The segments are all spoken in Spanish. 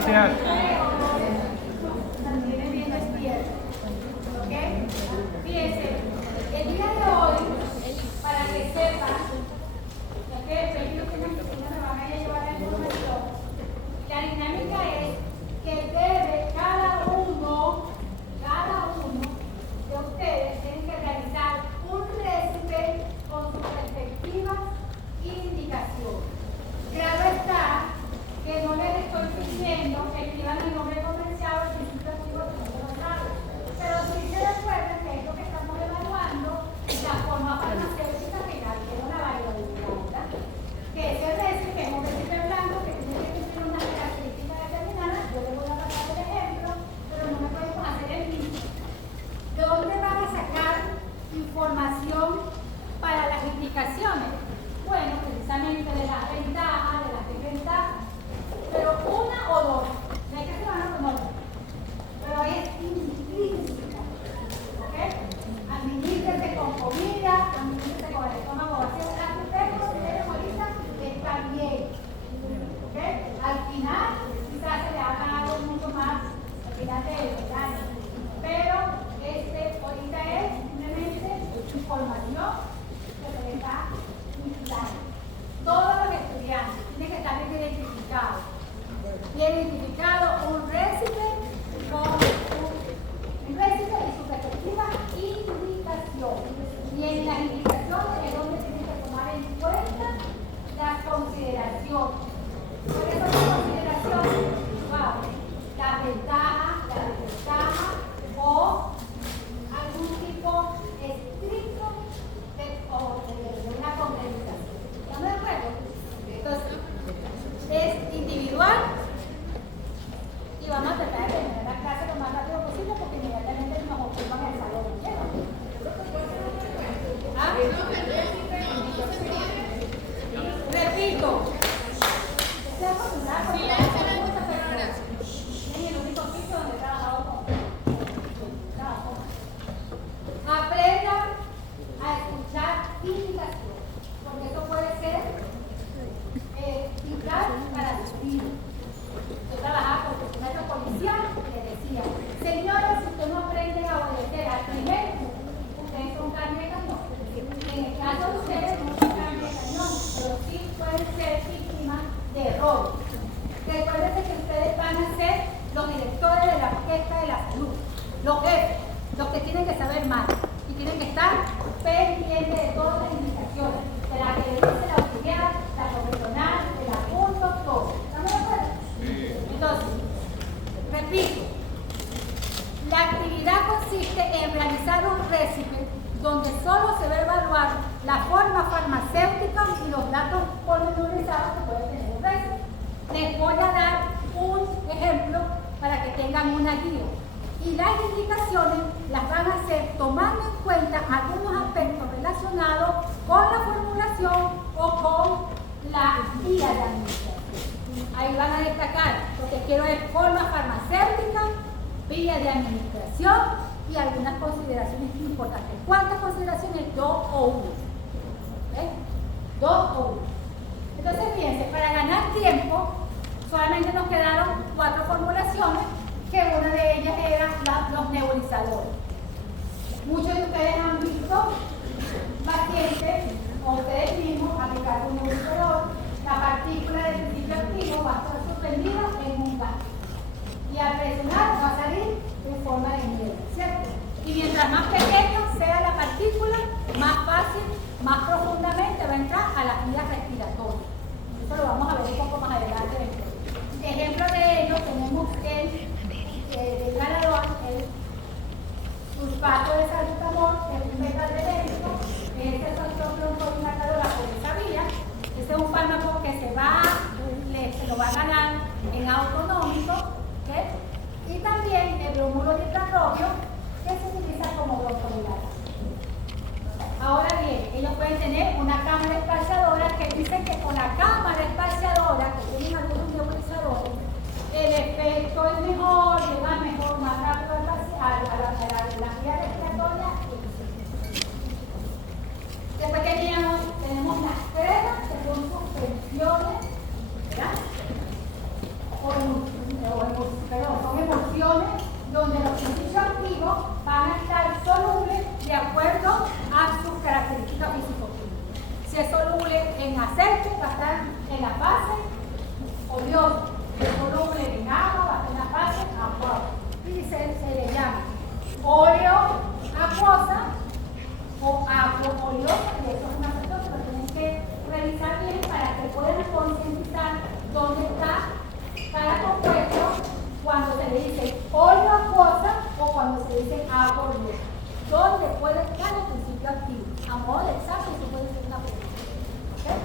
Gracias. Fíjense, el día de hoy, para que sepan, ya que ellos tienen que se van a llevar la información, la dinámica es que debe cada uno de ustedes tienen que realizar un resumen con sus perspectivas y indicaciones. Claro está que no les estoy pidiendo que escriban el nombre comercial o el principio activo de los datos, pero si se recuerdan que es lo que estamos evaluando, la forma farmacéutica final, que es una variabilidad, ¿verdad? Que ese resumen, que es un resumen blanco, que tiene que cumplir unas características determinadas. Yo les voy a pasar el ejemplo, pero no me podemos hacer el mismo. ¿De dónde van a sacar información para las indicaciones? Bueno, precisamente de las ventajas, de las desventajas, pero una o dos, no hay que se van a conocer, pero es intrínseca, ¿ok? Administrense con comida, administrense con el estómago vacío, las que ustedes consideren ahorita está bien, ¿ok? Al final, quizás se le haga algo mucho más al final del año, pero ahorita es simplemente información que se le está indicando. Todos los estudiantes tienen que estar bien identificados. Bien identificado un récipe y su respectiva indicación. Y en las indicaciones es donde tienen que tomar en cuenta las consideraciones. ¿Cuáles son las consideraciones? Wow. Las ventajas, las desventajas o algún tipo estricto de una contraindicación. ¿Estamos de acuerdo? Entonces, es individual y vamos a tratar de terminar la clase lo más rápido posible porque inmediatamente nos ocupan el salón. ¿Ah? Repito. Se ha acostumbrado con la pregunta, pero es el único sitio donde he trabajado con trabajo. Aprendan a escuchar indicaciones, porque eso puede ser vital para sus vidas. Yo trabajaba con funcionarios policiales y les decía, señores, si usted no aprende a obedecer al primer, ustedes son carne de cañón. En el caso de ustedes no son carne de cañón, pero sí pueden ser víctimas de errores. Recuérdense que ustedes van a ser los directores de la orquesta de la salud, los jefes, los que tienen que saber más y tienen que estar pendientes de todas las indicaciones, de la que le dice la auxiliar, la profesional, el apunto, todo. ¿Estamos de acuerdo? Entonces, repito, la actividad consiste en realizar un récipe donde solo se va a evaluar la forma farmacéutica y los datos pormenorizados que puede tener un récipe. Les voy a dar un ejemplo para que tengan una guía. Y las indicaciones las van a hacer tomando en cuenta algunos aspectos relacionados con la formulación o con la vía de administración. Ahí van a destacar lo que quiero es forma farmacéutica, vía de administración y algunas consideraciones importantes. ¿Cuántas consideraciones? 2 o 1. ¿Ves? 2 o 1. Entonces, fíjense, para ganar tiempo, solamente nos quedaron 4 formulaciones, que una de ellas era los nebulizadores. Muchos de ustedes han visto pacientes o ustedes mismos aplicar un nebulizador. La partícula del principio activo va a estar suspendida en un gas y al presionar va a salir en forma de nieve, ¿cierto? Y mientras más pequeña sea la partícula, más fácil, más profundamente va a entrar a las vías respiratorias. Eso lo vamos a ver un poco más adelante. Ejemplo de ello tenemos el galadón, el sulfato de salbutamol, que es un metal benéfico, que es el factor broncoinatadora por esa vía. Este es un fármaco que se lo va a ganar en autonómico, ¿okay? Y también el bromuro de hidrarrobio, que se utiliza como broncodilatador. Ahora bien, ellos pueden tener una cámara espaciadora que dicen que con la cámara espaciadora que tienen aceite va a estar en la fase oleosa, soluble en agua, va a estar en la fase acuosa. Y se le llama óleo acuosa o agua oleosa, y eso es una cuestión que lo tienen que revisar bien para que puedan concientizar dónde está cada compuesto cuando se le dice óleo acuosa o cuando se dice agua oleosa. ¿Dónde puede estar el principio activo? A modo de examen, eso puede ser una pregunta. ¿Okay?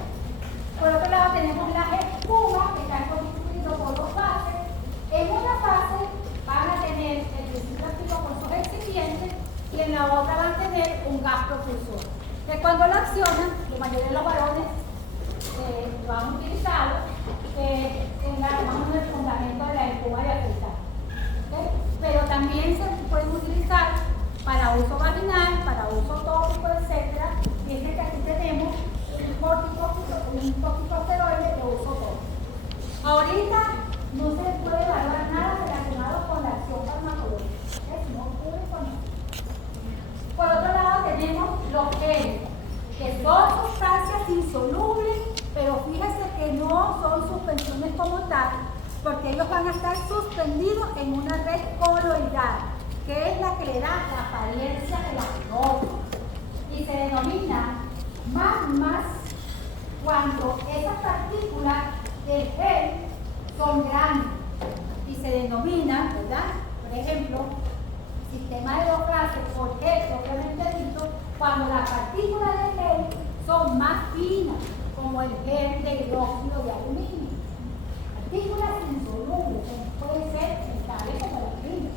Por otro lado, tenemos las espumas que están constituidas por dos fases. En una fase van a tener el principio activo con sus excipientes y en la otra van a tener un gas propulsor. Que cuando lo accionan, la mayoría de los varones lo han utilizado en el fundamento de la espuma de afeitar. ¿Okay? Pero también se pueden utilizar para uso vaginal, para uso tópico, etc. Fíjense que aquí tenemos un corticosteroide de uso tópico. Ahorita no se puede evaluar nada relacionado con la acción farmacológica. ¿Okay? No ocurre con eso. Por otro lado tenemos los geles, que son sustancias insolubles, pero fíjense que no son suspensiones como tal, porque ellos van a estar suspendidos en una red coloidal, que es la que le da la apariencia de la goma. Y se denomina magmas cuando esas partículas del gel son grandes. Y se denomina, ¿verdad? Por ejemplo, sistema de dos clases, por gel propiamente dicho, cuando las partículas del gel son más finas, como el gel de hidróxido de aluminio. Partículas insolubles, pueden ser metales como la fina.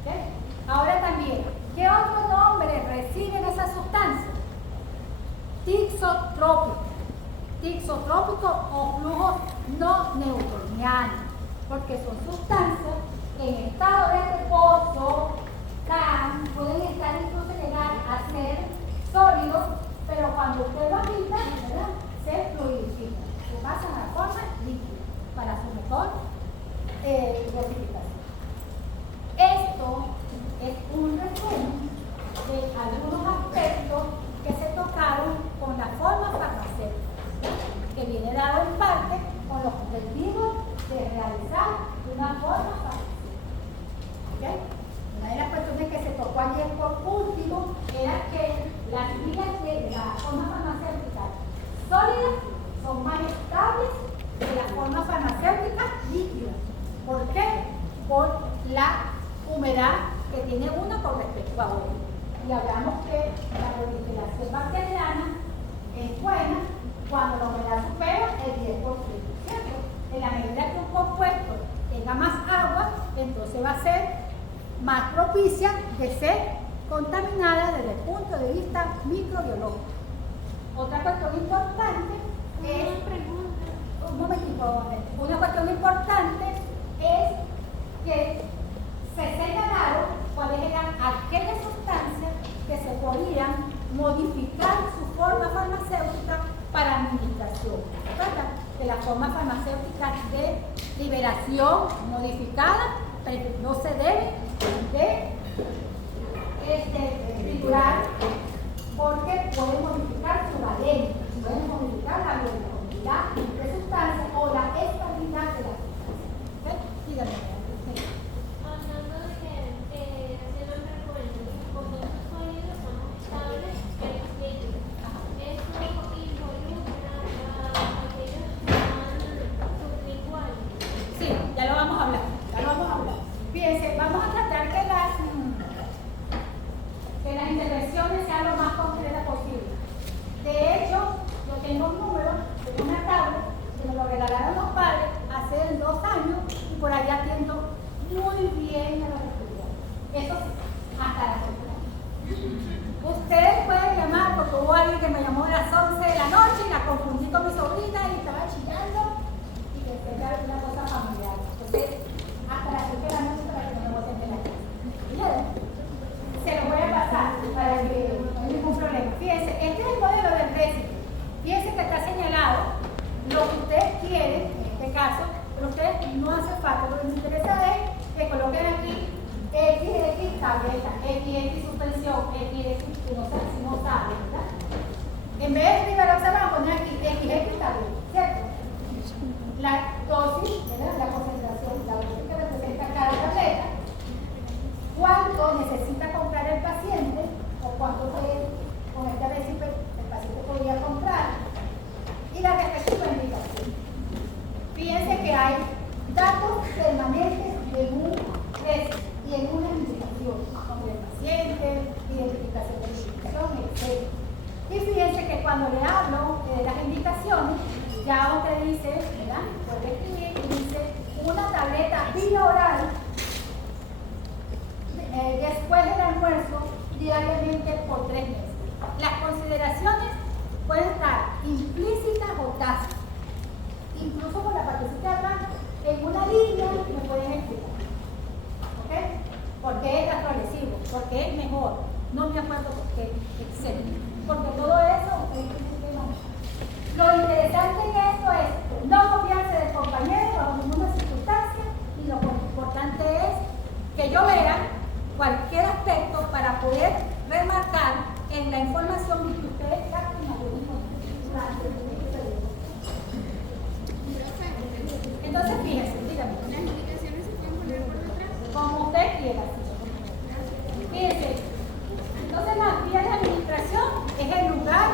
¿Okay? Ahora también, ¿qué otro nombre reciben esas sustancias? Tixotrópico. Tixotrópico o flujos no newtonianos, porque son sustancias que en estado de reposo pueden estar incluso llegar a ser sólidos, pero cuando usted lo agita, ¿verdad?, se fluidifican, se pasan a forma líquida para su mejor dosificación. Esto es un resumen de algunos aspectos que se tocaron con la forma farmacéutica, que viene dado en parte con los objetivos de realizar una forma farmacéutica. ¿Okay? Una de las cuestiones que se tocó ayer por último era que las vías de la forma farmacéutica sólida son más estables que la forma farmacéutica líquida. ¿Por qué? Por la humedad que tiene una con respecto a otra. Y hablamos que la proliferación bacteriana es buena cuando la humedad supera el 10%, ¿cierto? En la medida que un compuesto tenga más agua, entonces va a ser más propicia de ser contaminada desde el punto de vista microbiológico. Otra cuestión importante es, una cuestión importante es que se señalaron cuáles eran aquellas sustancias que se podían modificar su forma farmacéutica para administración. ¿Verdad? De la forma farmacéutica de liberación modificada, pero no se debe de triturar porque puede modificar su valencia, puede modificar la biodisponibilidad de sustancias o la estabilidad de las sustancias. ¿Okay? Dígame. Hablando de que haciendo el recuento, compuestos sólidos son estables pero líquidos. Eso involucra a aquellos que están sublinguales. Sí, ya lo vamos a hablar. Fíjense, vamos a tratar que las intervenciones sean lo más concretas posible. De hecho, yo tengo un número, tengo una tabla que me lo regalaron los padres hace 2 años y por ahí atiendo muy bien a los estudiantes. Eso sí, hasta las 8 de la noche. Ustedes pueden llamar porque hubo alguien que me llamó a las 11 de la noche y la confundí con mi sobrina y estaba chillando y pensé que era una cosa familiar. Entonces, hasta las 8 de la noche para que no me voten de la casa. Se lo voy a pasar para que no haya ningún problema. Fíjense, este es el modelo del récipe. Fíjense que está señalado lo que ustedes quieren, en este caso, pero ustedes no hace falta. Lo que les interesa es que coloquen aquí XX tableta, XX suspensión, XX, no sé si no saben, ¿verdad? En vez de escribir, se van a poner aquí XX que cuando le hablo de las indicaciones, ya usted dice, ¿verdad? Puede escribir y dice una tableta bioral después del almuerzo diariamente por 3 meses. Las consideraciones pueden estar implícitas o tácitas. Incluso con la partecita de atrás, en una línea me pueden explicar. ¿Ok? ¿Por qué es gastrolesivo? ¿Por qué es mejor? No me acuerdo por qué, etc. Porque todo eso, ustedes dicen que no. Lo interesante en esto es no copiarse del compañero bajo ninguna circunstancia, y lo importante es que yo vea cualquier aspecto para poder remarcar en la información que ustedes capten mayor información. Entonces, fíjense, dígame. ¿Las indicaciones se pueden poner por detrás? Como usted quiera. Fíjense. Entonces, la guía de administración es el lugar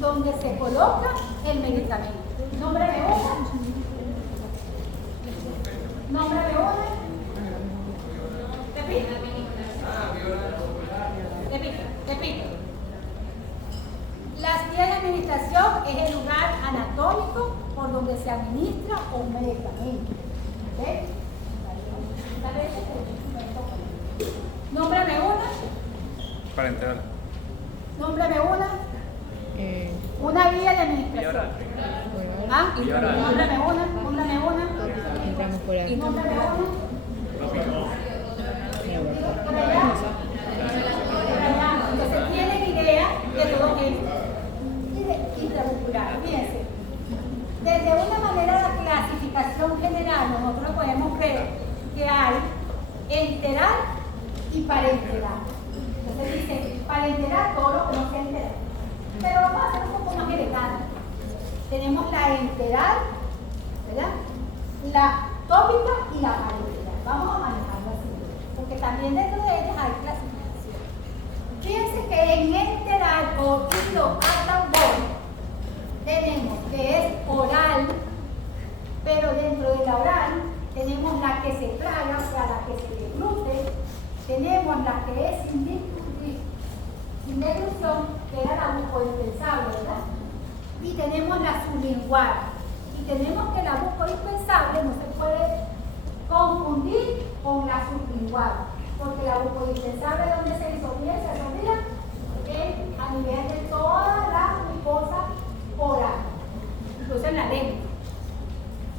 donde se coloca el medicamento. Nómbrame una. Nómbrame una. Repito. Repito. La guía de administración es el lugar anatómico por donde se administra un medicamento. ¿Ok? Nómbrame una. Parenteral. Nómbrame una. Una guía de administración. ¿Ah? Nómbrame una. Nómbrame una. Entramos por aquí. Nómbrame una. Entonces tienen idea de todo esto. Intramuscular, fíjense. Desde una manera de clasificación general, nosotros podemos ver que hay enteral y parenteral. Entonces dice parenteral todo lo que no sea enteral. Pero vamos a hacer un poco más elegante. Tenemos la enteral, ¿verdad? La tópica y la parenteral. Vamos a manejarlo así, porque también dentro de ellas hay clasificación. Fíjense que en enteral o hilo tenemos que es oral, pero dentro de la oral tenemos la que se traga, o sea, la que se deglute, tenemos la que es sin deglución, que era la bucoinspensable, ¿verdad? Y tenemos la sublingual. Y tenemos que la bucoinspensable no se puede confundir con la sublingual, porque la bucoinspensable es donde se disolvía, a nivel de toda la mucosa oral, incluso en la lengua.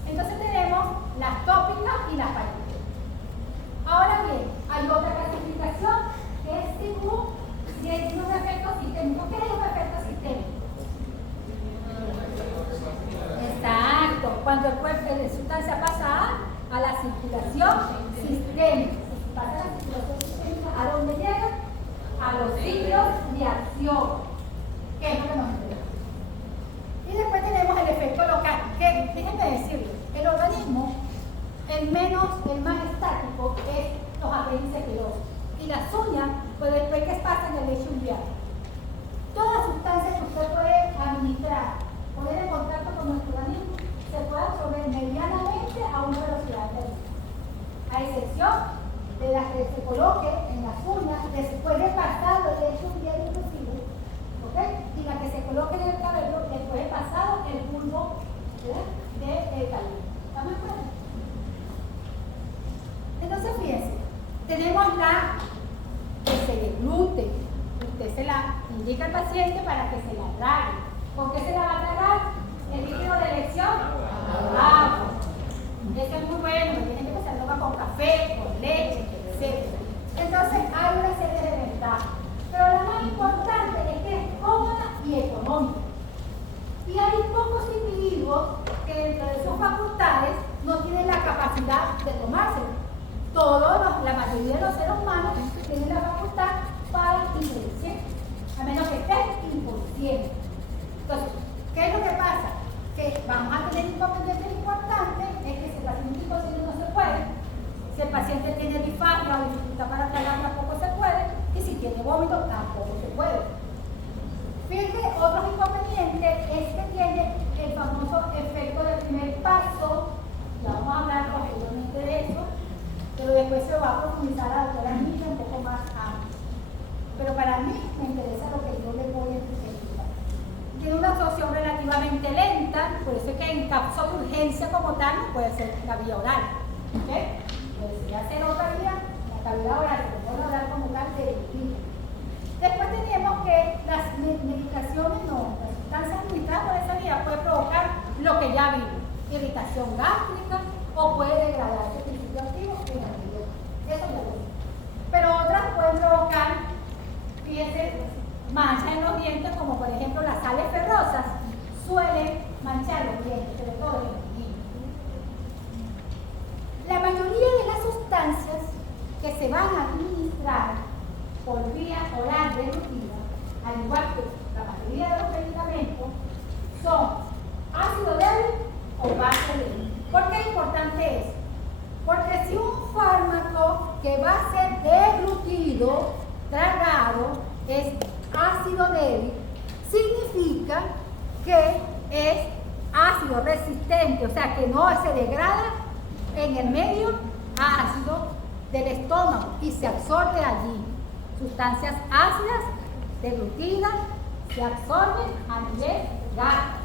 Entonces tenemos las tópicas y las parenterales. Ahora bien, hay otra clasificación que es según si tiene un efecto sistémico. ¿Qué es un efecto sistémico? Exacto, cuando el cuerpo de sustancia pasa a la circulación sistémica. Pasa a la circulación sistémica, ¿a dónde llega? A los sitios de acción, que es lo que nos interesa. Y después tenemos el efecto local, que déjenme decirles, el organismo, el más estático es los apéndices pilosos. Y las uñas, pues después que pasan el lecho uliar. Toda sustancia que usted puede administrar, poner en contacto con nuestro organismo, se puede absorber medianamente a una velocidad interna. A excepción de las que se coloque en las uñas después de pasado el lecho uliar inclusive, ¿ok? Y la que se coloque en el cabello después de pasado el bulbo del cabello. ¿Estamos de acuerdo? Entonces fíjense, tenemos la que se deglute. Usted se la indica al paciente para que se la trague. ¿Con qué se la va a tragar? ¿El líquido de elección? Agua. Eso es muy bueno, tiene que pasar agua con café, con leche, etc. Entonces hay una serie de ventajas. Pero la más importante es que es cómoda y económica. Y hay pocos individuos que dentro de sus facultades no tienen la capacidad de tomárselo. La mayoría de los seres humanos tienen la facultad para introducir, a menos que estén inconscientes. Entonces, ¿qué es lo que pasa? Que vamos a tener inconvenientes importantes, es que si el paciente inconsciente no se puede, si el paciente tiene disfagia o dificultad para tragar, tampoco se puede, y si tiene vómito, tampoco se puede. Fíjense, otro inconveniente es que tiene el famoso efecto del primer paso. Ya vamos a hablar posteriormente de eso, pero después se va a profundizar a la doctora Milla un poco más amplio. Pero para mí me interesa lo que yo le voy a explicar. Que en caso de urgencia como tal, no puede ser la vía oral. ¿Ok? Podría ser otra vía, la cavidad oral, pero no la oral como tal de deglutir. Después tenemos que las medicaciones, las sustancias administradas por esa vía puede provocar lo que ya vimos, irritación gástrica o puede degradar ese principio activo en el riñón. Eso es lo que. Pero otras pueden provocar, fíjense, manchas en los dientes, como por ejemplo las sales ferrosas, suelen manchar los dientes, sobre todo en los niños. La mayoría de las sustancias que se van a administrar por vía oral deglutida, al igual que la mayoría de los medicamentos, son ácido débil o base débil. ¿Por qué es importante eso? Porque si un fármaco que va a ser deglutido, tragado, es ácido débil, significa que es ácido resistente, o sea que no se degrada en el medio ácido del estómago y se absorbe allí. Sustancias ácidas deglutidas se absorben a nivel gástrico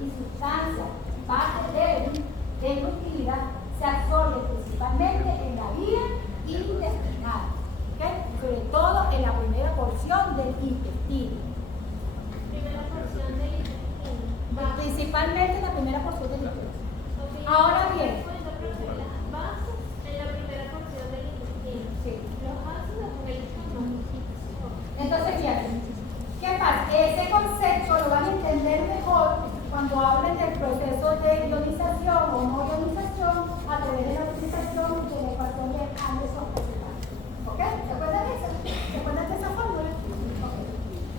y sustancias base débil deglutidas se absorben principalmente en la vía intestinal, ¿okay? Sobre todo en la primera porción del intestino. Primera porción del intestino. Principalmente en la primera porción del intestino. Ahora bien, Las bases en la primera porción del intestino. sí. Los ácidos en el estómago. Entonces, fíjate, ¿qué pasa? Ese concepto lo van a entender mejor cuando hablen del proceso de ionización o no ionización a través de la utilización del ecuador de Anderson celular. ¿Ok? ¿Se acuerdan de eso? ¿Se acuerdan de esa fórmula? Ok.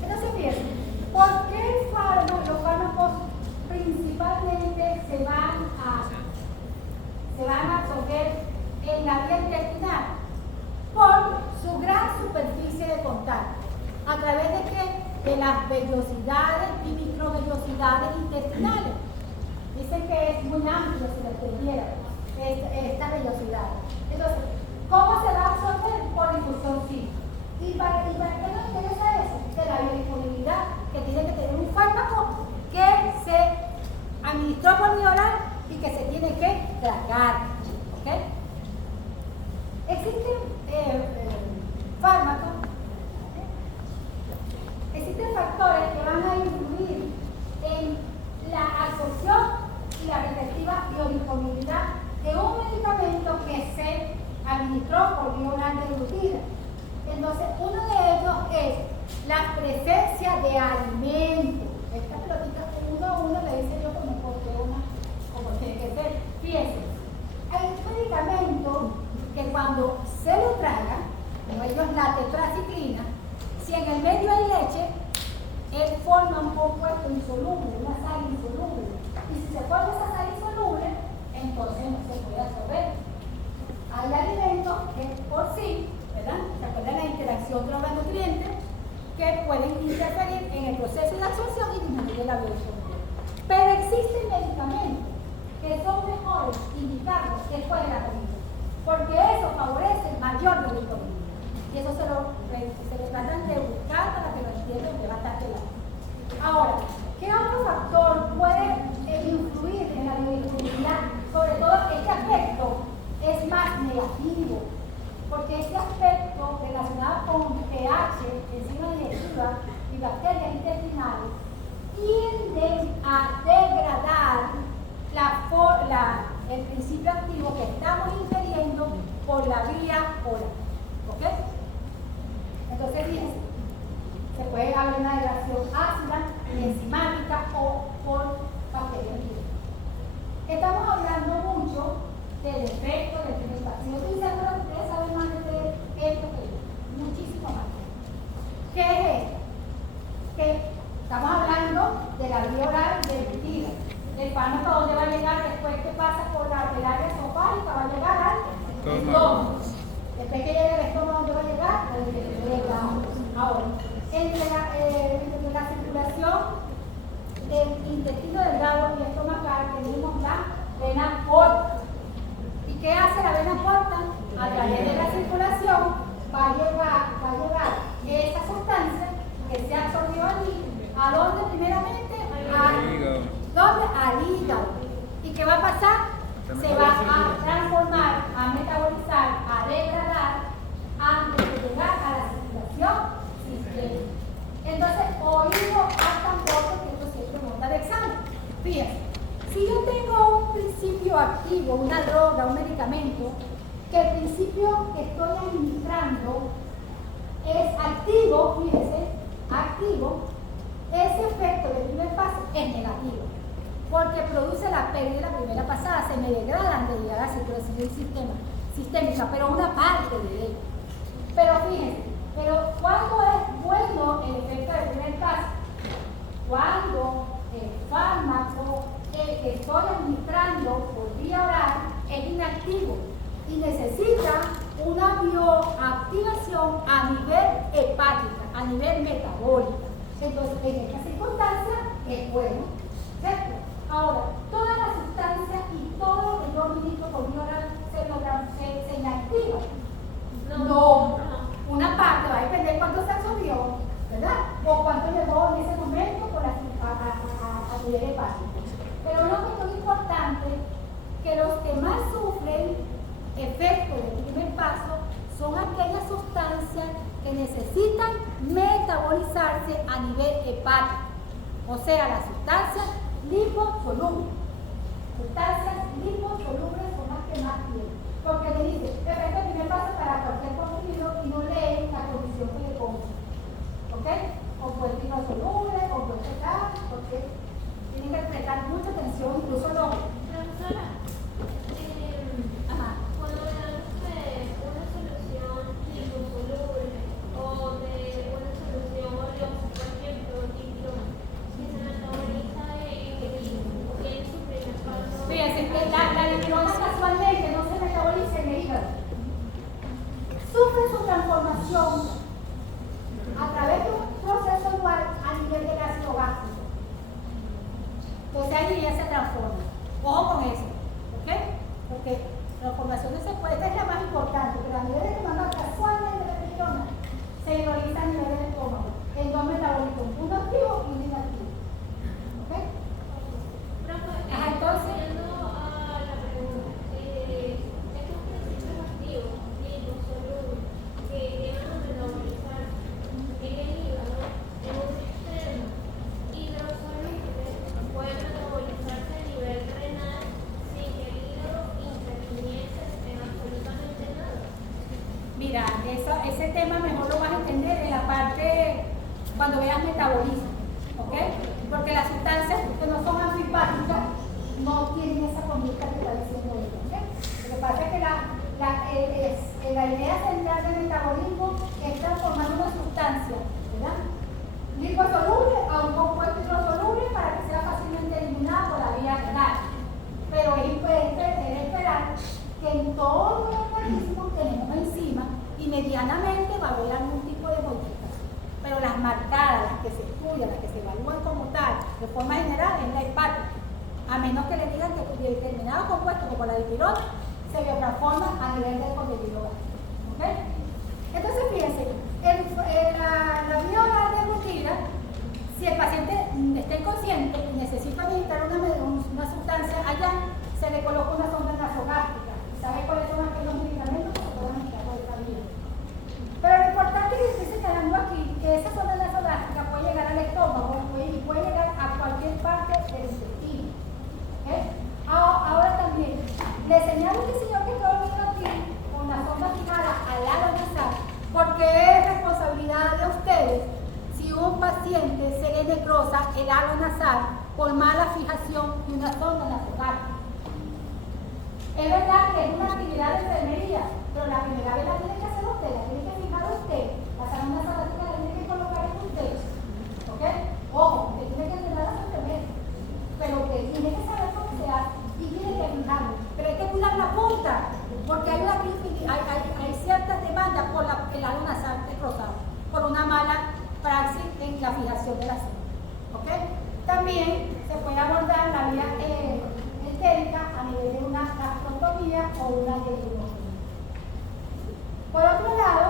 Entonces, fíjense, ¿por qué los fármacos principalmente se van a absorber en la vía intestinal? Por su gran superficie de contacto. ¿A través de qué? De las vellosidades y microvellosidades intestinales. Dicen que es muy amplio si lo entendiera esta vellosidad. Entonces, ¿cómo se va a absorber? Por difusión sí. ¿Y para qué nos interesa eso? De la biodisponibilidad que tiene que tener un fármaco que se administró por vía oral y que se tiene que tragar. ¿Ok? Existen fármacos, existen factores que van a influir en la absorción y la respectiva biodisponibilidad de un medicamento que se administró por vía oral deglutida. Entonces, uno de ellos es la presencia de alimentos. Esta pelotita uno a uno le dice yo como tiene que ser. Fíjense, hay un medicamento que cuando se lo traga, como ellos la tetraciclina, si en el medio hay leche, él forma un compuesto insoluble, una sal insoluble. Y si se forma esa sal insoluble, entonces no se puede absorber. Hay alimentos que por sí, ¿verdad? ¿Se acuerdan la interacción de los nutrientes? Que pueden interferir en el proceso de absorción y disminuir la biodisponibilidad. Pero existen medicamentos que son mejores indicarlos después de la comida, porque eso favorece mayor biodisponibilidad. Y eso se le tratan de buscar para que lo entiendan de bastante largo. Ahora, ¿qué otro factor puede influir en la biodisponibilidad? Sobre todo este aspecto es más negativo, porque este aspecto relacionado con pH, enzima digestiva y bacterias intestinales tienden a degradar el principio activo que estamos ingiriendo por la vía oral. ¿Ok? Entonces, fíjense, se puede haber una degradación ácida, enzimática o por bacterias intestinales. Estamos hablando mucho del efecto de fermentación. Yo estoy segura que ustedes saben más de esto que yo, muchísimo más. ¿Qué es esto? Que estamos hablando de la vía oral deglutida. El fármaco, ¿dónde va a llegar después que pasa por el área esofágica? Va a llegar al estómago. Después que llegue al estómago, ¿dónde va a llegar? Al intestino. Ahora, entre la circulación del intestino delgado y estomacal tenemos la vena porta. ¿Y qué hace la vena porta? A través de la circulación va a llevar esa sustancia que se absorbió allí. ¿A dónde primeramente? Al hígado. ¿Y qué va a pasar? Se va a transformar, a metabolizar, a degradar antes de llegar a la circulación sistémica. Entonces, oído hasta un poco que esto siempre monta de examen. Fíjense, si yo tengo un principio activo, una droga, un medicamento, que el principio que estoy administrando es activo, fíjense, activo, ese efecto del primer paso es negativo, porque produce la pérdida de la primera pasada, se me degradan de llegar a la circulación sistémica, pero una parte de ello. Pero fíjense, pero ¿cuándo es bueno el efecto del primer paso? Cuando el fármaco que estoy administrando por vía oral es inactivo y necesita una bioactivación a nivel hepática, a nivel metabólico. Entonces, en esta circunstancia es bueno, ¿cierto? Ahora, todas las sustancias y todo lo que yo administro por vía oral se inactiva. No. Una parte va a depender cuánto se absorbió, ¿verdad? O cuánto llegó en ese momento a nivel hepático. Pero lo que es muy importante, que los que más sufren efectos del primer paso son aquellas sustancias que necesitan metabolizarse a nivel hepático, o sea, las sustancias liposolubles. Sustancias liposolubles son las que más tienen, porque le dice, efecto del primer paso para cualquier comprimido y no leen la condición que le pongo. ¿Ok? Compuesto liposoluble, compuesto tal, porque tienen que prestar mucha atención, incluso los. Profesora, cuando hablamos de una solución liposoluble o de una solución oleosa, por ejemplo, líquido, que se metaboliza en el hígado, tiene su primer paso. Fíjense, que la lipidosa casualmente no se metaboliza en el hígado. Sufre su transformación a través de un proceso igual a nivel del ácido gástrico. Entonces ahí ya se transforma. Ojo con eso, ¿ok? Porque transformaciones se puede, esta es la más importante, pero a nivel de estómago, casualmente la persona se hidroliza a nivel del estómago, en dos metabólicos, uno activo y uno inactivo. ¿Ok? Entonces, Yendo a la pregunta, estos principios activos, liposolubles, que llegan a metabolizar en el hígado, en un sistema hidrosoluble, pueden metabolizarse a nivel renal sin que el hígado interviniese en absolutamente nada. mira, ese tema mejor lo vas a entender en la parte cuando veas metabolismo, ¿ok? Porque las sustancias que no son anfipáticas no tienen esa conducta que está diciendo ella, ¿ok? Lo que pasa es que la idea central del metabolismo es transformar una sustancia, ¿verdad? Liposoluble a un compuesto hidrosoluble para que sea fácilmente eliminado por la vía renal. Pero es importante esperar que en todo el organismo tenemos enzimas y medianamente va a haber algún tipo de modificación. Pero las marcadas, las que se estudian, las que se evalúan como tal, de forma general, es la hepática. A menos que le digan que determinado compuesto, como la dipirona, se biotransforma a nivel del convertidor. ¿Ok? Entonces, fíjense, la vía oral deglutida, si el paciente está inconsciente y necesita administrar una sustancia allá, se le coloca una sonda nasogástrica. ¿Sabe cuáles son aquellos medicamentos que se pueden administrar por esa vía? Pero lo importante es que estoy señalando aquí que esa sonda nasogástrica puede llegar al estómago y puede llegar a cualquier parte del intestino. ¿Okay? Ahora también, le señalo que el señor que está dormido aquí con la sonda fijada al lado nasal, porque es responsabilidad de ustedes si un paciente se le necrosa el halo nasal por mala fijación de una sonda nasogástrica. Es verdad que es una actividad de enfermería, pero la primera vez la tiene que hacer usted, la tiene que fijar usted, la sonda nasogástrica la tiene que colocar en usted. ¿Ok? Ojo, usted tiene que entrenar a su enfermera, pero usted tiene que saber cómo se hace y tiene que fijarlo. Pero hay que cuidar la punta, porque hay ciertas demandas por el halo nasal necrosado, por una mala praxis en la fijación de la sonda. ¿Ok? También se puede abordar la vía entérica a nivel de una gastrotomía o una diagnóstica. Por otro lado,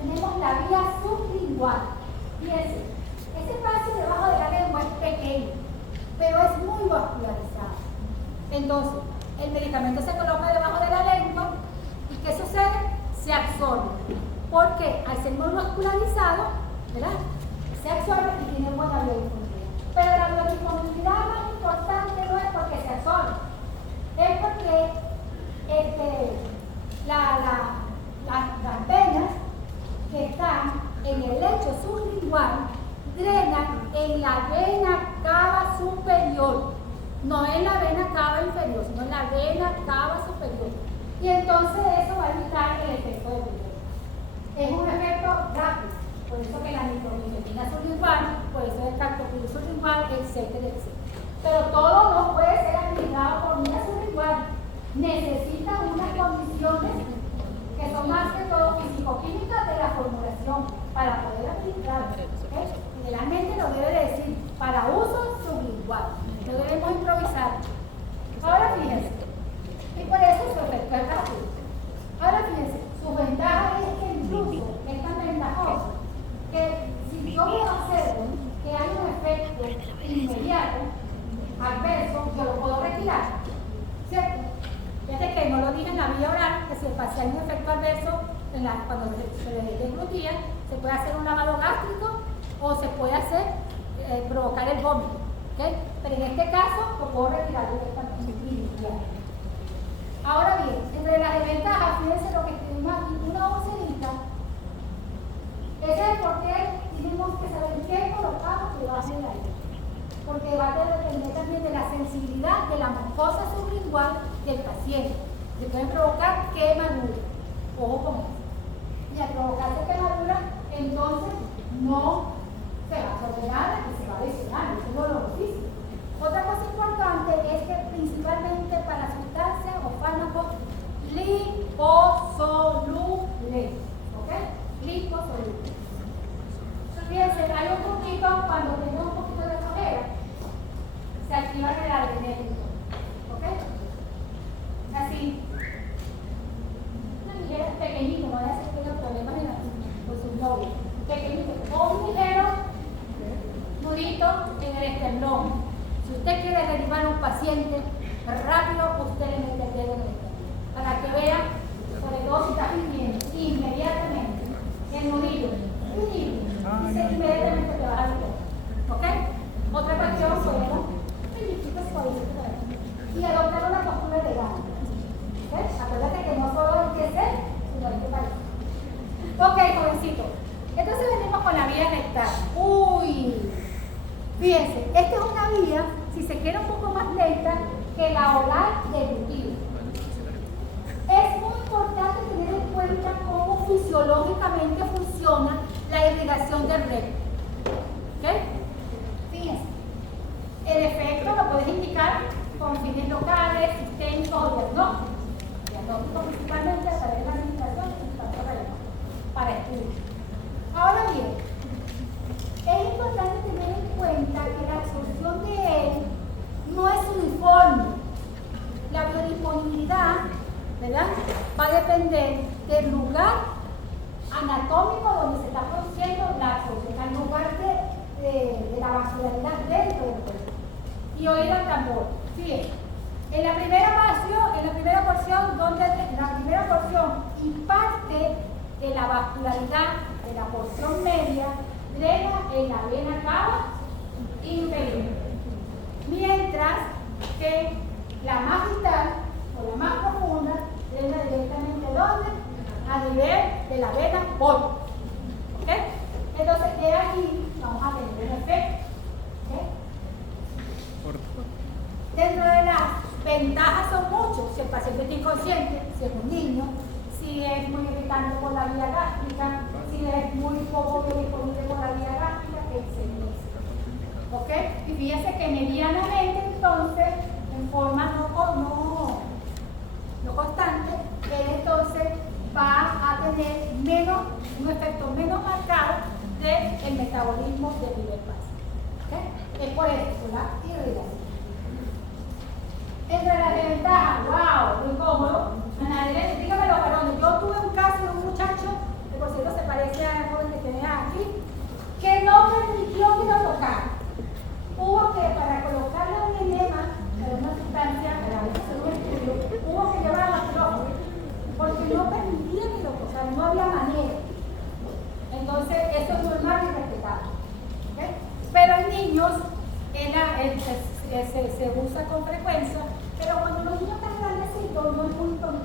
tenemos la vía sublingual. Fíjense, ese espacio debajo de la lengua es pequeño, pero es muy vascularizado. se absorbe y tiene buena biodisponibilidad. Pero la biodisponibilidad más importante no es porque se absorbe, es porque las venas que están en el lecho sublingual drenan en la vena cava superior, no en la vena cava inferior, sino en la vena cava superior. Y entonces eso va a evitar el efecto de Brugger. Es un efecto rápido, por eso que la nitroglicerina sublingual, por eso el cartopil sublingual, etcétera, etcétera. Pero todo no puede ser administrado por vía sublingual. Necesita unas condiciones que son más que todo físico-químicas de la formulación para poder administrarlo. ¿Okay? Generalmente lo debe decir para uso sublingual. No debemos improvisar. Ahora fíjense, y por eso su efecto es rápido. Ahora fíjense, su ventaja es que incluso es tan ventajoso que si yo observo que hay un efecto inmediato, adverso, yo lo puedo retirar. ¿Cierto? Fíjate que no lo dije en la vía oral, que si hay un efecto adverso cuando se le deglutía, se puede hacer un lavado gástrico o se puede hacer provocar el vómito. ¿Okay? Pero en este caso lo puedo retirar directamente. Ahora bien, entre las desventajas, fíjense lo que tenemos aquí, una ulcerita. Ese es porque tenemos que saber qué colocamos debajo del aire, porque va a depender también de la sensibilidad de la mucosa sublingual del paciente. Se pueden provocar quemaduras, ojo con eso. Y al provocarse quemaduras, entonces no se va a absorber nada y se va a lesionar, eso es dolor físico. Otra cosa importante es que principalmente para sustancias o fármacos liposolubles, ¿ok? Liposolubles. Fíjense, hay un poquito, cuando tenemos un poquito de flojera, se activa el adrenérgico, ¿ok? Así, una ligera, pequeñito, no voy a hacer que tenga problemas con sus novios, pequeñito, o un ligero nudito en el esternón. Si usted quiere derivar a un paciente rápido, usted le mete el dedo en el esternón, para que vea, sobre todo si está pidiendo, inmediatamente, el nudillo, inmediatamente te va a dar el dedo, ¿ok? Otra cuestión, podemos y adoptar una postura elegante. ¿Okay? Acuérdate que no solo hay que ser, sino hay que parecer. Ok, jovencito. Entonces venimos con la vía rectal. Uy, fíjense, esta es una vía, si se quiere, un poco más lenta que la oral deglutivo. Es muy importante tener en cuenta cómo fisiológicamente funciona la irrigación del recto. ¿Ok? Fíjense. El efecto lo puedes indicar con fines locales, sistémicos o diagnósticos. Diagnósticos principalmente a través de la administración y tanto relevante para estudios. Ahora bien, es importante tener en cuenta que la absorción de él no es uniforme. La biodisponibilidad, ¿verdad?, va a depender del lugar anatómico donde se está produciendo la absorción, al lugar de la vascularidad dentro del cuerpo. Y oír al tambor. Fíjense, en la primera porción y parte de la vascularidad de la porción media drena en la vena cava inferior, mientras que la más vital o la más profunda drena directamente ¿dónde? A nivel de la vena porta. ¿Ok? Entonces de aquí vamos a tener un efecto. ¿Okay? Dentro de las ventajas son muchos, si el paciente está inconsciente, si es un niño, si es muy irritante por la vía gástrica, si es muy poco biodisponible por la vía gástrica, etc. ¿Ok? Y fíjense que medianamente entonces, en forma no constante, él entonces va a tener un efecto menos marcado del metabolismo del nivel básico. ¿Ok? Es por eso, por la irrigación. Entre las desventajas, wow, muy cómodo. Ana, dígame los varones. Yo tuve un caso de un muchacho, que por cierto se parece al joven que tenía aquí, que no permitió que lo tocara. Hubo que, para colocarle un enema, una sustancia, para hacer un estudio, hubo que llevarlo al quirófano, porque no permitía que lo tocara, no había manera. Entonces, eso es normal y respetable. niños se usa con frecuencia, pero cuando los niños están grandecitos no es muy común.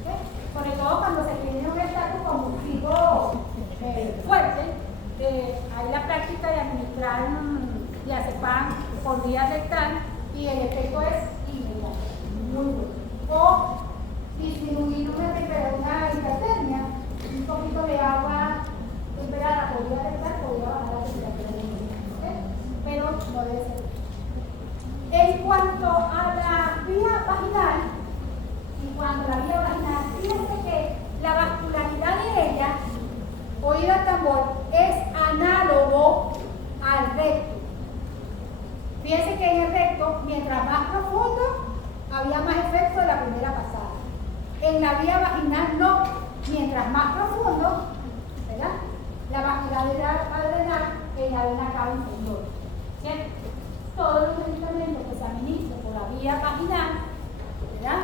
¿Okay? Sobre todo cuando se tiene un estatus convulsivo fuerte, hay la práctica de administrar diazepam por vía rectal y el efecto es inmediato, muy bueno. O disminuir una hipertermia, un poquito de agua temperada por vía rectal podría bajar la temperatura del niño, ¿okay? Pero no debe ser. En cuanto a la vía vaginal, fíjense que la vascularidad de ella, oído al tambor, es análogo al recto. Fíjense que en el recto, mientras más profundo, había más efecto de la primera pasada. En la vía vaginal no, mientras más profundo, ¿verdad? La vascularidad adrenal en la vena cava inferior. ¿Cierto? Todos los medicamentos que se administran por la vía vaginal, ¿verdad?,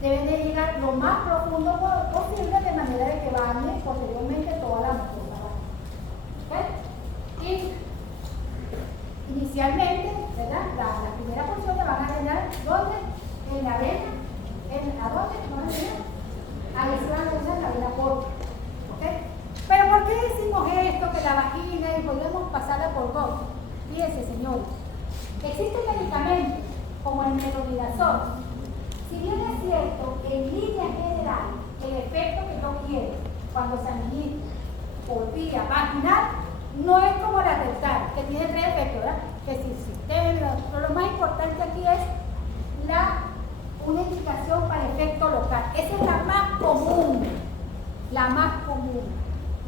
deben de llegar lo más profundo posible de manera de que bañe posteriormente toda la mucosa. ¿Okay? Y inicialmente, ¿verdad?, la primera porción la van a llenar ¿dónde? En la vena. ¿A dónde? ¿No es vena? Ahí se van a llenar la vena porta. ¿Okay? Pero ¿por qué decimos esto? Que la vagina y podemos pasarla por gota. Fíjense, señores, existen medicamentos como el metronidazol. Si bien es cierto, en línea general, el efecto que yo quiero cuando se administra por vía vaginal no es como la rectal, que tiene 3 efectos, ¿verdad? Que si el sistema, pero lo más importante aquí es una indicación para efecto local. Esa es la más común,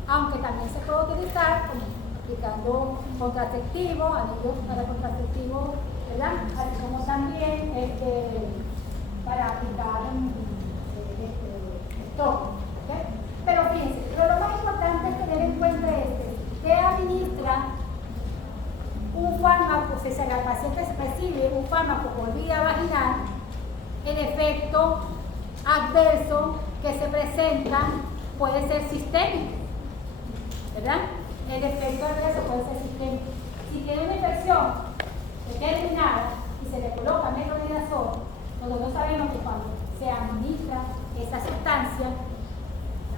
aunque también se puede utilizar como aplicando contraceptivos, anillos para contraceptivos, ¿verdad? Así como también para aplicar esto. ¿Okay? Pero fíjense, lo más importante es tener en cuenta que administra un fármaco, si el paciente recibe un fármaco por vía vaginal, el efecto adverso que se presenta puede ser sistémico, ¿verdad? El efecto adverso puede ser sistémico. Si tiene una infección determinada y se le coloca metronidazol, nosotros sabemos que cuando se administra esa sustancia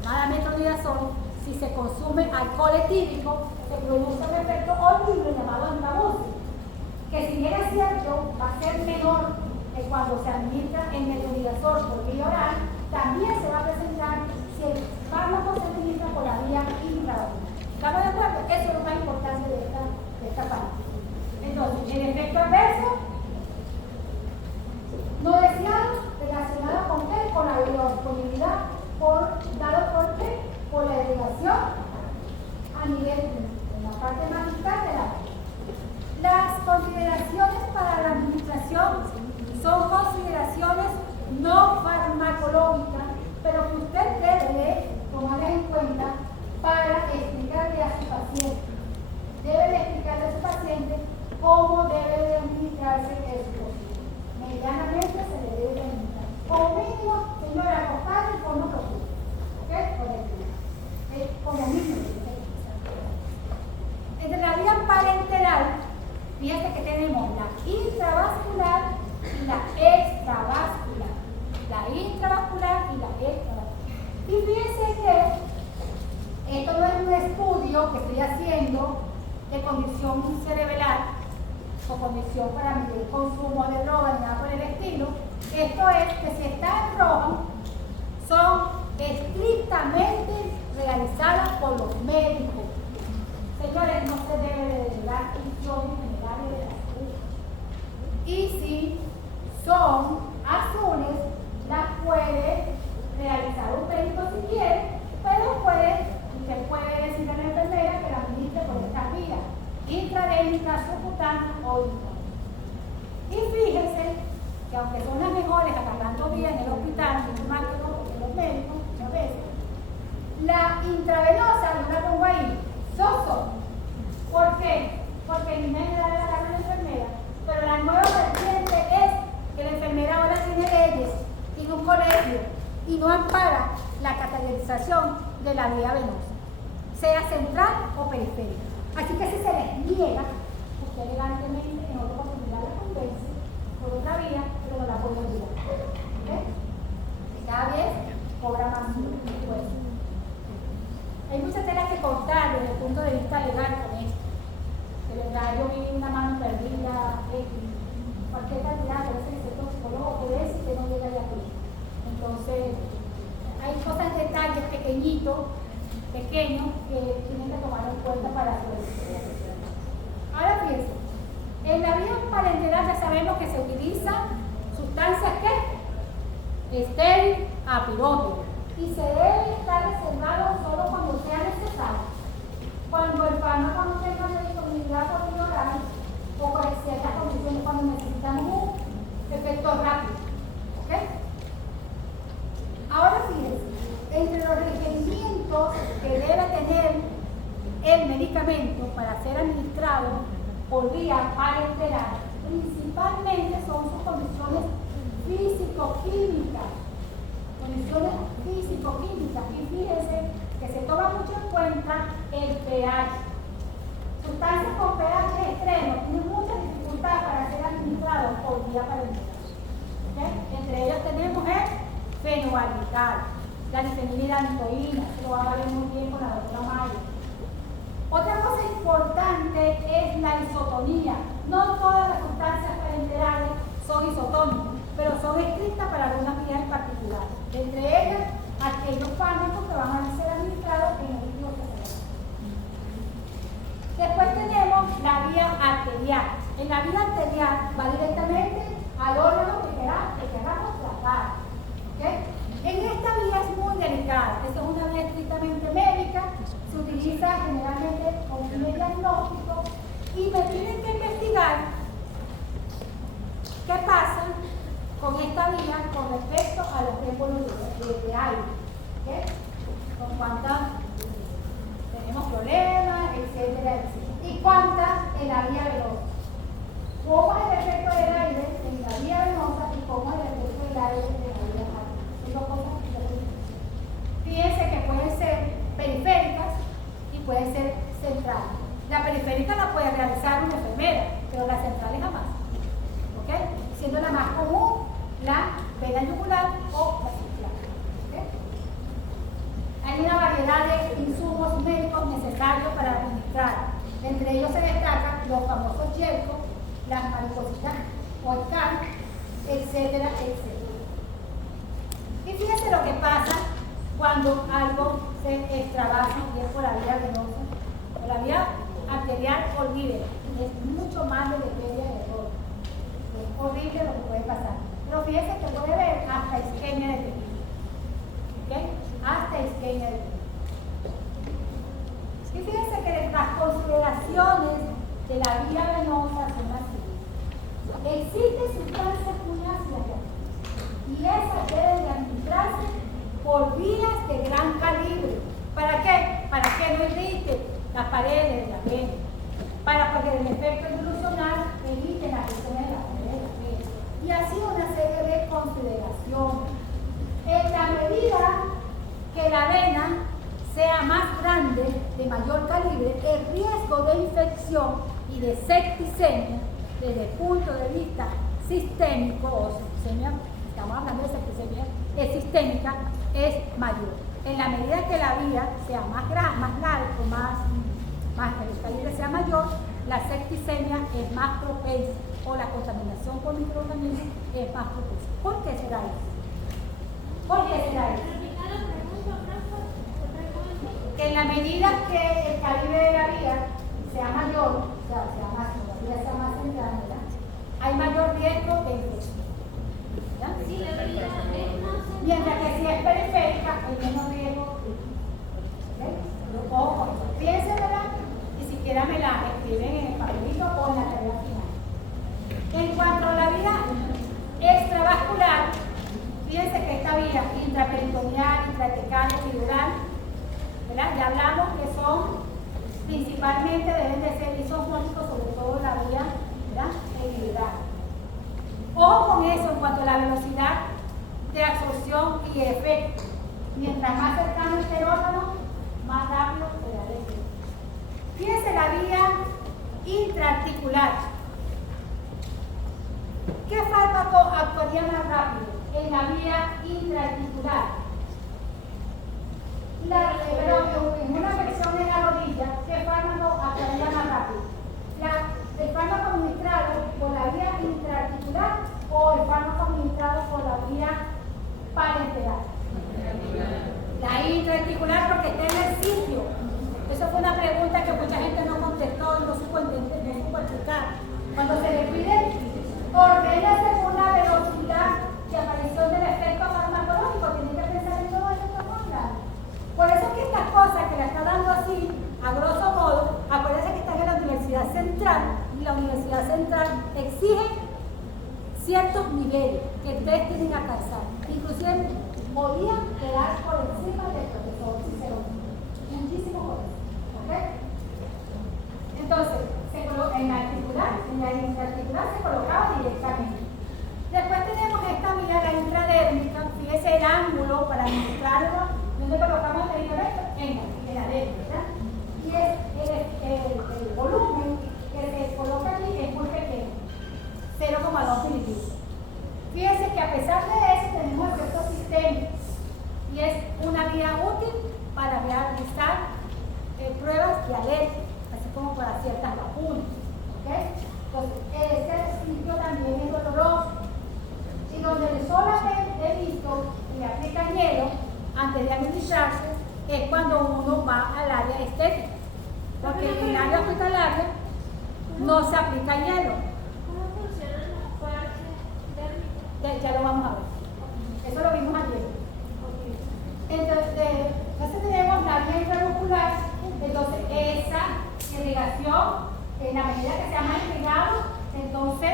llamada metronidazol, si se consume alcohol etílico, se produce un efecto horrible llamado antabúrgico, que si bien es cierto, va a ser menor que cuando se administra el metronidazol por vía oral, también se va a presentar si el fármaco se administra por la vía intravaginal. ¿Estamos de acuerdo? Eso es lo más importante de esta parte. Entonces, el efecto adverso no deseado relacionado con qué? Con la biodisponibilidad dado por qué? Por la delegación a nivel en la parte magistral de la vida. Las consideraciones para la administración son consideraciones no farmacológicas, pero que usted debe tomarlas en cuenta para explicarle a su paciente. Debe de explicarle a su paciente cómo debe de administrarse el dispositivo. Medianamente se le debe de administrar. Como mínimo, señora, acostada en forma profunda. ¿Ok? Correcto. Como mínimo. Entre la vía parenteral, fíjense que tenemos la intravascular y la extravascular. La intravascular y la extravascular. Y fíjense que esto no es un estudio que estoy haciendo de condición cerebral o condición para medir el consumo de droga ni nada por el estilo. Esto es que si está en rojo, son estrictamente realizadas por los médicos. Señores, no se debe de dar instrucciones generales de la salud. Y si son azules, las puede realizar un médico si quiere, pero usted puede decirle a la enfermera que la administre por esta vía, intradérmica, subcutánea o intravenosa. Y fíjense que aunque son las mejores agarrando vías en el hospital, mucho más que los médicos, muchas veces, la intravenosa, yo la pongo ahí, soso. ¿Por qué? Porque el INE le da la gana a la enfermera, pero la nueva vertiente es que la enfermera ahora tiene leyes, tiene un colegio y no ampara la categorización de la vía venosa, sea central o periférica. Así que si se les niega, usted elegantemente en otra oportunidad la convence por otra vía, pero no la puede olvidar. ¿Okay? Y cada vez cobra más impuestos. Hay muchas telas que cortar desde el punto de vista legal con esto. De verdad, yo vi una mano perdida, cualquier cantidad, por eso el sector psicólogo puede decir que no llega ya aquí. Entonces, hay cosas, detalles pequeños, que tienen que tomar en cuenta para hacer esto. Ahora fíjense, en la vía parenteral ya sabemos que se utilizan sustancias que estéril a pirógeno y se debe estar reservado solo cuando sea necesario. Cuando el fármaco no tenga la disponibilidad por vía oral o por ciertas condiciones, cuando necesitamos un efecto rápido. ¿Ok? Ahora fíjense, entre los requerimientos que debe tener el medicamento para ser administrado por vía parenteral, principalmente son sus condiciones físico-químicas. Condiciones físico-químicas. Y fíjense que se toma mucho en cuenta el pH. Sustancias con pH extremo tienen mucha dificultad para ser administrados por vía parenteral. ¿Okay? Entre ellas tenemos el fenobarbital, la difenilamtoína, que lo va a ver muy bien con la doctora Maya. Otra cosa importante es la isotonía. No todas las sustancias parenterales son isotónicas, pero son estrictas para algunas vías en particular. Entre ellas, aquellos fármacos que van a ser administrados en el líquido cerebral. Después tenemos la vía arterial. En la vía arterial va directamente al órgano que queramos tratar. ¿Okay? En esta vía es muy delicada. Esta es una vía estrictamente médica. Se utiliza generalmente con fines diagnósticos y me tienen que investigar qué pasa con esta vía con respecto a los émbolos de aire. ¿Okay? Con cuántas tenemos problemas, etcétera, etcétera. Y cuántas en la vía venosa. ¿Cómo es el efecto del aire en la vía venosa y cómo es el efecto del aire en la vía aérea? Son dos cosas diferentes. Fíjense que pueden ser periféricas y pueden ser centrales. La periférica la puede realizar una enfermera, pero la central es jamás. ¿Ok? Siendo la más común la vena yugular o la circular. ¿Okay? Hay una variedad de insumos médicos necesarios para administrar. Entre ellos se destacan los famosos yercos, las maripositas Oscar, etcétera, etcétera. Y fíjense lo que pasa cuando algo se extravasa y es por la vía venosa. Por la vía arterial, olvídelo, es mucho más de depende de error. Es horrible lo que puede pasar. Pero fíjense que puede haber hasta isquemia de tejido. ¿Okay? Hasta isquemia de tejido. Y fíjense que las consideraciones de la vía venosa son así. Existen sustancias muy ácidas y esas deben de administrarse por vías de gran calibre. ¿Para qué? Para que no irriten las paredes de la vena. Para que el efecto dilucional evite la presión de la pared de la vena. Y así una serie de consideraciones. En la medida que la vena sea más grande, de mayor calibre, el riesgo de infección y de septicemia, desde el punto de vista sistémico o septicemia, estamos hablando de septicemia sistémica, es mayor. En la medida que la vía sea más largo, el calibre sea mayor, la septicemia es más propensa o la contaminación por microorganismos es más propensa. ¿Por qué será eso? ¿Por qué será eso? Que en la medida que el calibre de la vía sea mayor, la vía sea más central, hay mayor riesgo de infección. Sí, la vía es más. Mientras que si es periférica, hay menos riesgo. ¿Okay? Ojo, piénsenmela y si quiera me la escriben en el papelito o en la tarea final. En cuanto a la vía extravascular, fíjense que esta vía intraperitoneal, intratecal, epidural, ¿verdad? Ya hablamos que son principalmente deben de ser isosmóticos, sobre todo la vía, ¿verdad?, epidural. Ojo con eso en cuanto a la velocidad de absorción y efecto. Mientras más cercano esté el órgano, más rápido será el efecto. Fíjense la vía intraarticular. ¿Qué fármaco actuaría más rápido en la vía intraarticular? En una presión en la rodilla, ¿qué fármaco actuaría más rápido? ¿El fármaco administrado por la vía intraarticular o el fármaco administrado por la vía parenteral? La intraarticular, porque está en el sitio. Eso fue una pregunta que mucha gente no contestó y no supo entender, no supo explicar. Cuando se le pide, ordena según la velocidad de aparición del efecto farmacológico, tiene que pensar en todo esto muy grande. Por eso es que estas cosas que le está dando así, a grosso modo, acuérdense que están en la Universidad Central, y la Universidad Central exige ciertos niveles que ustedes tienen que alcanzar. Inclusive podían quedar por encima del profesor Cicerón. Muchísimo por eso. ¿Ok? Entonces, en la intraarticular se colocaba directamente. Después tenemos esta vía, la intradérmica, fíjese el ángulo para administrarlo, donde colocamos el medicamento en la dermis, y es el volumen que se coloca aquí es muy pequeño, 0,2 mililitros. Fíjense que a pesar de eso tenemos efectos sistémicos y es una vía útil para realizar pruebas de alergia, así como para ciertas vacunas. ¿Okay? Entonces, ese sitio también es doloroso. Y donde solamente he visto y le aplican hielo antes de administrarse es cuando uno va al área estética. Porque en el área hospitalaria no se aplica hielo. ¿Cómo funcionan las parches térmicas? Ya lo vamos a ver. Eso lo vimos ayer. Entonces tenemos la vía intramuscular. Entonces esa irrigación, en la medida que sea más irrigado, entonces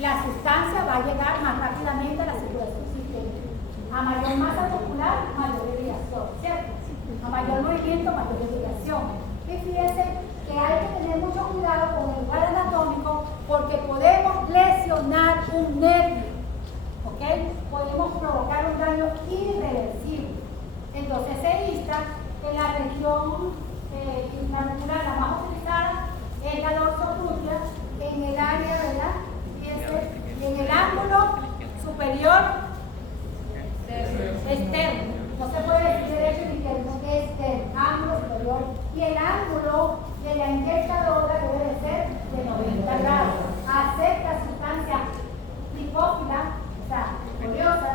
la sustancia va a llegar más rápidamente a la circulación sistémica. A mayor masa muscular, mayor irrigación, ¿cierto? A mayor movimiento, mayor irrigación. Y fíjense que hay que tener mucho cuidado con el lugar anatómico porque podemos lesionar un nervio, ¿ok? Podemos provocar un daño irreversible. Entonces se insta en la región intramuscular, la más utilizada es la dorsofrútea, en el área, ¿verdad? Fíjense, en el ángulo superior externo. No se puede decir derecho ni izquierdo, es externo, ángulo superior. Y el ángulo de la inyectadora debe de ser de 90 grados. Acepta sustancia lipófila, o sea, oleosa,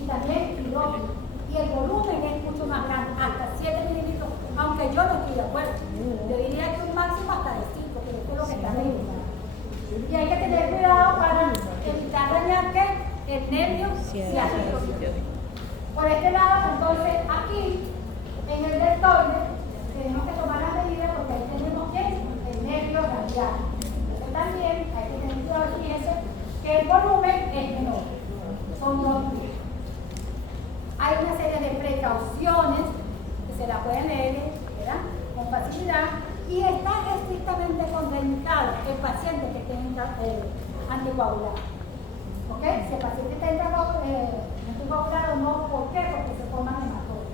y también hidrógeno. Y el volumen es mucho más grande, hasta 7 mililitros, aunque yo no estoy de acuerdo. Yo diría que un máximo hasta de 5, que es lo que está regulado. Y hay que tener cuidado para evitar dañar que el nervio ciático. Por este lado, entonces, aquí, en el deltoide, tenemos que tomar las medidas porque ahí tenemos el nervio radial. Entonces también hay que tener cuidado, fíjense, que el volumen es menor. Son 2 días. Hay una serie de precauciones que se la pueden leer, ¿verdad?, con facilidad, y está estrictamente contraindicado el paciente que esté anticoagulado. ¿Ok? Si el paciente está anticoagulado, no, ¿por qué? Porque se forman hematomas.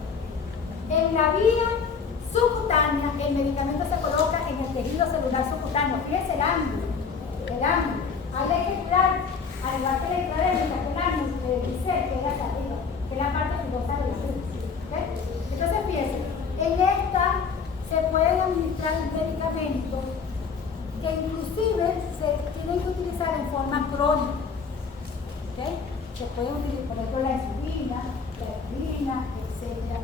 En la vía subcutánea, el medicamento se coloca en el tejido celular subcutáneo. Fíjense el ángulo. Ahí hay que cuidar, al igual que la intradérmica, que el ángulo dice que es hacia arriba, que es la parte filosa de la piel. ¿Okay? Entonces fíjense, en esta se pueden administrar medicamentos que inclusive se tienen que utilizar en forma crónica. ¿Okay? Se pueden utilizar, por ejemplo, la insulina, la aspirina, etc.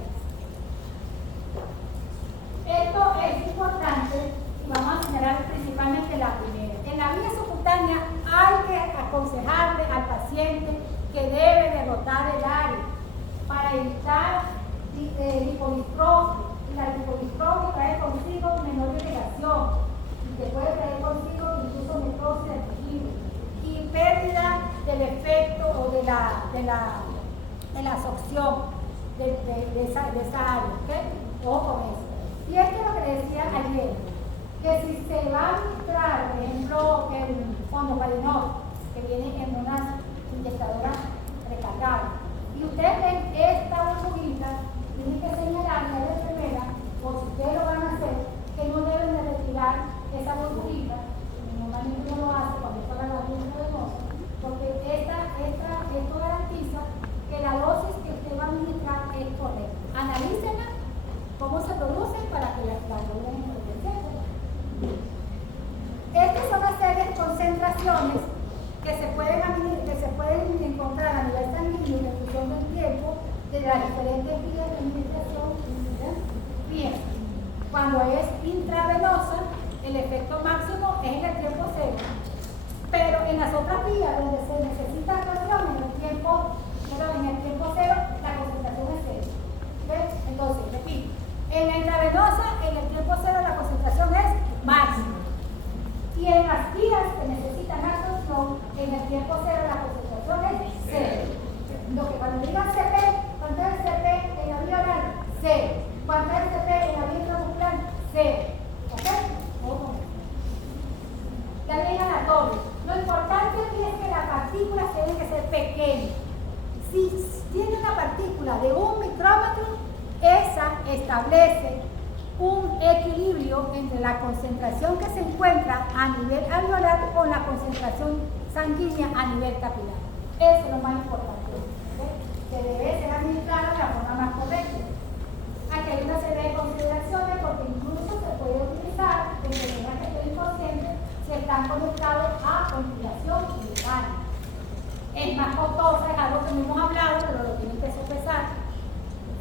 Esto es importante y vamos a señalar principalmente la primera. En la vía subcutánea hay que aconsejarle al paciente que debe de rotar el área para evitar lipodistrofia. Y la lipodistrofia trae consigo menor irrigación y que puede traer consigo incluso necrosis del tejido y pérdida del efecto o de la absorción de esa área. ¿Okay? Ojo con eso. Y esto es lo que decía ayer, que si se va a administrar, por ejemplo, el fondoparinol, que viene en unas inyectadoras recargadas, y ustedes ven esta burbujita, tienen que señalarle a la enfermera, o si ustedes lo van a hacer, que no deben de retirar esa burbujita alteraciones que se pueden encontrar a nivel sanguíneo en función del tiempo de las diferentes vías de administración. Bien, cuando es intravenosa, el efecto máximo es en el tiempo cero, pero en las otras vías donde se necesita actuación en el tiempo cero, la concentración es cero. ¿Okay? Entonces, repito, en la intravenosa, en el tiempo cero, la concentración es máxima. Y en las vías que necesitan absorción, en el tiempo cero la concentración es cero. Lo que cuando digan CP, ¿cuánto es CP en la vía oral? Cero. ¿Cuánto es CP en la vía intramuscular? Cero. ¿Ok? También anatomía. Lo importante aquí es que las partículas tienen que ser pequeñas. Si tiene una partícula de 1 micrómetro, esa establece un equilibrio entre la concentración que se encuentra a nivel alveolar con la concentración sanguínea a nivel capilar. Eso es lo más importante. ¿Okay? Que debe ser administrada de la forma más correcta. Aquí hay una serie de consideraciones porque incluso se puede utilizar en personas que estén inconscientes si están conectados a ventilación mecánica. Es más costosa, es algo que no hemos hablado, pero lo tienen que sopesar.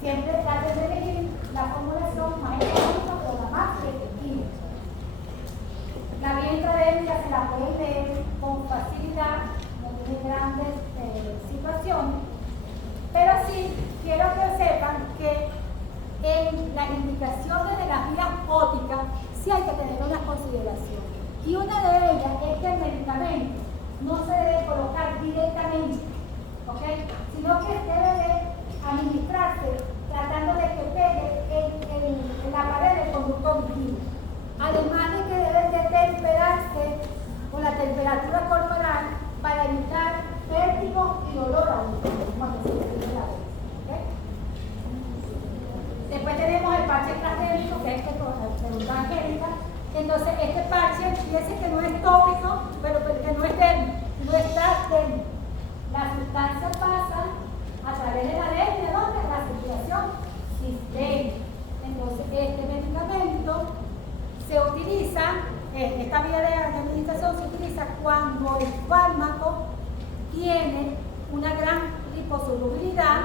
Siempre traten de elegir la formulación más económica, pero la más efectiva. La vía intravenosa se la pueden leer con facilidad, no tiene grandes situaciones, pero sí quiero que sepan que en las indicaciones de las vías ópticas sí hay que tener unas consideraciones. Y una de ellas es que el medicamento no se debe colocar directamente, ¿ok? Sino que debe de administrarse tratando de que pegue en la pared del conducto vitino. Además de que debe de temperarse con la temperatura corporal para evitar vértigo y dolor aún cuando se recibe la vez. ¿Okay? Después tenemos el parche transdérmico, que es el que preguntó Angélica. Entonces, este parche, fíjense que no es tópico, pero que no es dérmico, no está dérmico. La sustancia pasa a través de la dermis, ¿de dónde? La circulación sistémica. Entonces, este medicamento se utiliza, esta vía de administración se utiliza cuando el fármaco tiene una gran liposolubilidad,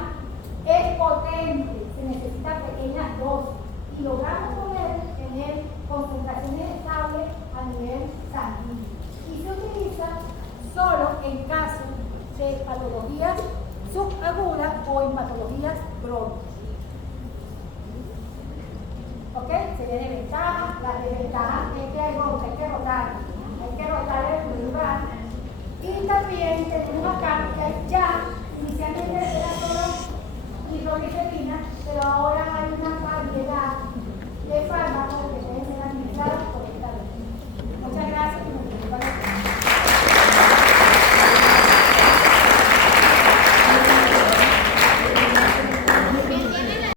es potente, se necesita pequeñas dosis y logramos poder tener concentraciones estables a nivel sanguíneo. Y se utiliza solo en casos de patologías subagudas o en patologías crónicas. ¿Ok? Se ve de ventaja, las desventajas es que hay que rotar el lugar. Y también tenemos acá que ya inicialmente era solo nitroglicerina, pero ahora hay una